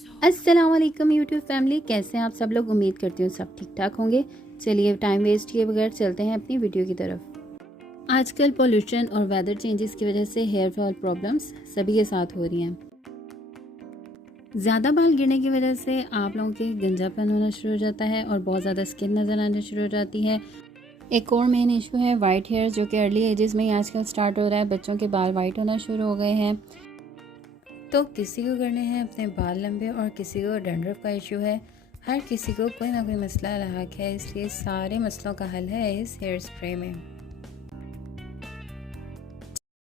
अस्सलाम वालेकुम YouTube family, कैसे हैं आप सब लोग। उम्मीद करती हूँ सब ठीक ठाक होंगे। चलिए टाइम वेस्ट किए बगैर चलते हैं अपनी वीडियो की तरफ। आजकल पोल्यूशन और वेदर चेंजेस की वजह से हेयर फॉल प्रॉब्लम्स सभी के साथ हो रही हैं। ज़्यादा बाल गिरने की वजह से आप लोगों के गंजापन होना शुरू हो जाता है और बहुत ज़्यादा स्किन नज़र आना शुरू हो जाती है। एक और मेन इशू है वाइट हेयर, जो कि अर्ली एजेस में ही आजकल स्टार्ट हो रहा है। बच्चों के बाल वाइट होना शुरू हो गए हैं। तो किसी को करने हैं अपने बाल लंबे और किसी को डैंड्रफ का इशू है। हर किसी को कोई ना कोई मसला लाक है, इसलिए सारे मसलों का हल है इस हेयर स्प्रे में।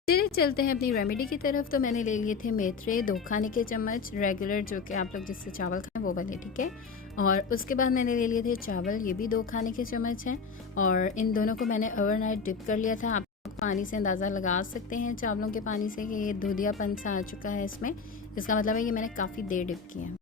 चलिए चलते हैं अपनी रेमेडी की तरफ। तो मैंने ले लिए थे मेथरे 2 खाने के चम्मच रेगुलर, जो कि आप लोग जिससे चावल खाएं वो वाले, ठीक है। और उसके बाद मैंने ले लिए थे चावल, ये भी 2 खाने के चम्मच हैं। और इन दोनों को मैंने ओवरनाइट डिप कर लिया था। आप पानी से अंदाज़ा लगा सकते हैं चावलों के पानी से कि ये धुंधियापन सा आ चुका है इसमें। इसका मतलब है कि मैंने काफ़ी देर डिप किया है।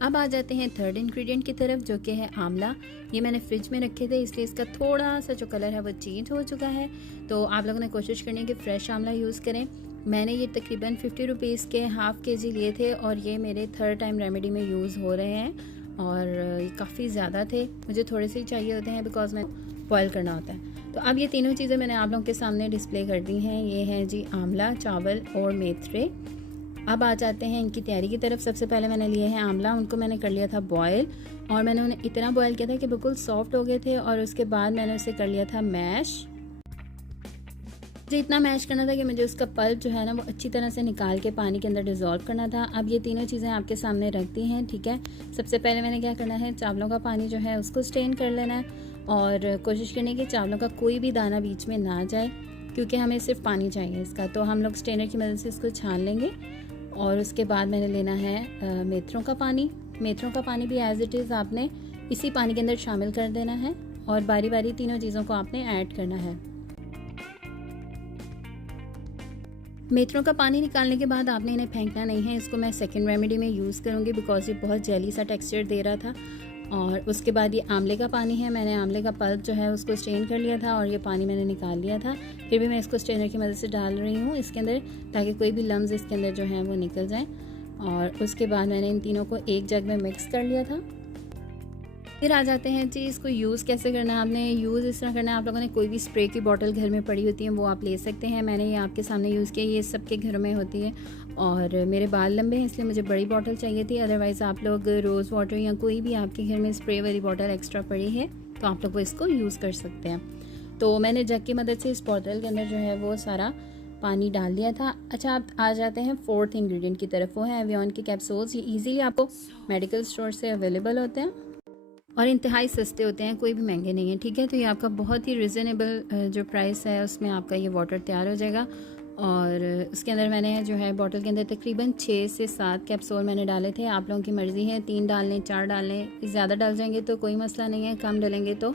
अब आ जाते हैं थर्ड इंग्रेडिएंट की तरफ, जो कि है आंवला। ये मैंने फ्रिज में रखे थे, इसलिए इसका थोड़ा सा जो कलर है वो चेंज हो चुका है। तो आप लोगों ने कोशिश करनी है कि फ्रेश आंवला यूज़ करें। मैंने ये तकरीबन 50 रुपीज़ के हाफ़ kg लिए थे और ये मेरे थर्ड टाइम रेमेडी में यूज़ हो रहे हैं। और ये काफ़ी ज़्यादा थे, मुझे थोड़े से ही चाहिए होते हैं बिकॉज मैं बॉयल करना होता है। तो अब ये तीनों चीज़ें मैंने आप लोगों के सामने डिस्प्ले कर दी हैं। ये हैं जी आंवला, चावल और मेथरे। अब आ जाते हैं इनकी तैयारी की तरफ। सबसे पहले मैंने लिए हैं आंवला, उनको मैंने कर लिया था बॉयल और मैंने उन्हें इतना बॉयल किया था कि बिल्कुल सॉफ्ट हो गए थे। और उसके बाद मैंने उसे कर लिया था मैश। मुझे इतना मैश करना था कि मुझे उसका पल्प जो है ना वो अच्छी तरह से निकाल के पानी के अंदर डिज़ोल्व करना था। अब ये तीनों चीज़ें आपके सामने रख दी हैं, ठीक है। सबसे पहले मैंने क्या करना है, चावलों का पानी जो है उसको स्ट्रेन कर लेना है और कोशिश करनी है कि चावलों का कोई भी दाना बीच में ना जाए, क्योंकि हमें सिर्फ पानी चाहिए इसका। तो हम लोग स्ट्रेनर की मदद से इसको छान लेंगे। और उसके बाद मैंने लेना है मेथरों का पानी। मेथरों का पानी भी एज़ इट इज़ आपने इसी पानी के अंदर शामिल कर देना है और बारी बारी तीनों चीज़ों को आपने ऐड करना है। मेथरों का पानी निकालने के बाद आपने इन्हें फेंकना नहीं है। इसको मैं सेकंड रेमेडी में यूज़ करूँगी बिकॉज ये बहुत जेली सा टेक्सचर दे रहा था। और उसके बाद ये आंवले का पानी है। मैंने आंवले का पल्प जो है उसको स्ट्रेन कर लिया था और ये पानी मैंने निकाल लिया था। फिर भी मैं इसको स्ट्रेनर की मदद से डाल रही हूँ इसके अंदर, ताकि कोई भी लम्स इसके अंदर जो हैं वो निकल जाएँ। और उसके बाद मैंने इन तीनों को एक जग में मिक्स कर लिया था। फिर आ जाते हैं जी इसको यूज़ कैसे करना है। आपने यूज़ इस तरह करना है, आप लोगों ने कोई भी स्प्रे की बॉटल घर में पड़ी होती है वो आप ले सकते हैं। मैंने ये आपके सामने यूज़ किया, ये सबके घरों में होती है। और मेरे बाल लंबे हैं इसलिए मुझे बड़ी बॉटल चाहिए थी। अदरवाइज़ आप लोग रोज़ वाटर या कोई भी आपके घर में स्प्रे वाली बॉटल एक्स्ट्रा पड़ी है तो आप लोग वो इसको यूज़ कर सकते हैं। तो मैंने जग की मदद से इस बॉटल के अंदर जो है वो सारा पानी डाल दिया था। अच्छा, आप आ जाते हैं फोर्थ इंग्रेडिएंट की तरफ, वो है एवियन के कैप्सूल्स। ये ईज़िली आपको मेडिकल स्टोर से अवेलेबल होते हैं और इंतहाई सस्ते होते हैं, कोई भी महंगे नहीं है, ठीक है। तो ये आपका बहुत ही रिजनेबल जो प्राइस है उसमें आपका ये वाटर तैयार हो जाएगा। और उसके अंदर मैंने जो है बॉटल के अंदर तकरीबन 6 से 7 कैप्सूल मैंने डाले थे। आप लोगों की मर्ज़ी है, 3 डाल लें, 4 डाल लें। ज़्यादा डाल जाएंगे तो कोई मसला नहीं है, कम डालेंगे तो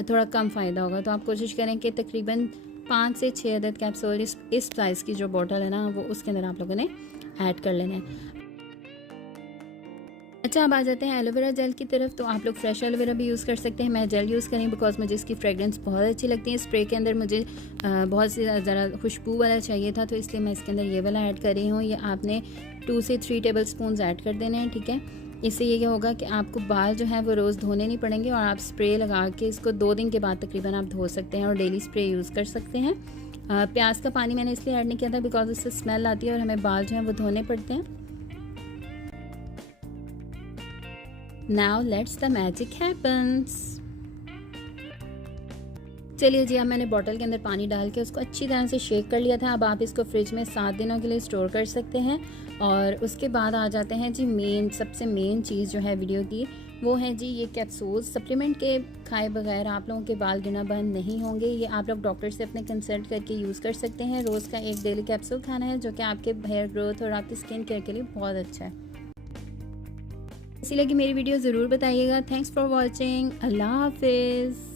थोड़ा कम फ़ायदा होगा। तो आप कोशिश करें कि तकरीबन 5 से 6 अदद कैप्सूल इस साइज़ की जो बॉटल है ना वो उसके अंदर आप लोगों ने ऐड कर लेना है। अच्छा, अब आ जाते हैं एलोवेरा जेल की तरफ। तो आप लोग फ्रेश एलोवेरा भी यूज़ कर सकते हैं। मैं जेल यूज़ करें बिकॉज मुझे इसकी फ्रेगरेंस बहुत अच्छी लगती है। स्प्रे के अंदर मुझे बहुत सी ज़रा खुशबू वाला चाहिए था, तो इसलिए मैं इसके अंदर ये वाला ऐड कर रही हूँ। ये आपने 2 से 3 टेबल स्पून ऐड कर देने हैं, ठीक है। इससे ये क्या होगा कि आपको बाल जो है वो रोज़ धोने नहीं पड़ेंगे और आप स्प्रे लगा के इसको 2 दिन के बाद तकरीबन आप धो सकते हैं और डेली स्प्रे यूज़ कर सकते हैं। प्याज का पानी मैंने इसलिए ऐड नहीं किया था बिकॉज उससे स्मेल आती है और हमें बाल जो है वो धोने पड़ते हैं। Now let's the magic happens। चलिए जी, अब मैंने बॉटल के अंदर पानी डाल के उसको अच्छी तरह से शेक कर लिया था। अब आप इसको फ्रिज में 7 दिनों के लिए स्टोर कर सकते हैं। और उसके बाद आ जाते हैं जी सबसे मेन चीज़ जो है वीडियो की, वो है जी ये कैप्सूल्स। सप्लीमेंट के खाए बगैर आप लोगों के बाल गिरना बंद नहीं होंगे। ये आप लोग डॉक्टर से अपने कंसल्ट करके यूज़ कर सकते हैं। रोज़ का एक डेली कैप्सूल खाना है, जो कि आपके हेयर ग्रोथ और आपकी स्किन केयर के लिए बहुत अच्छा है। इसी लगी मेरी वीडियो ज़रूर बताइएगा। Thanks for watching. अल्लाह हाफिज़।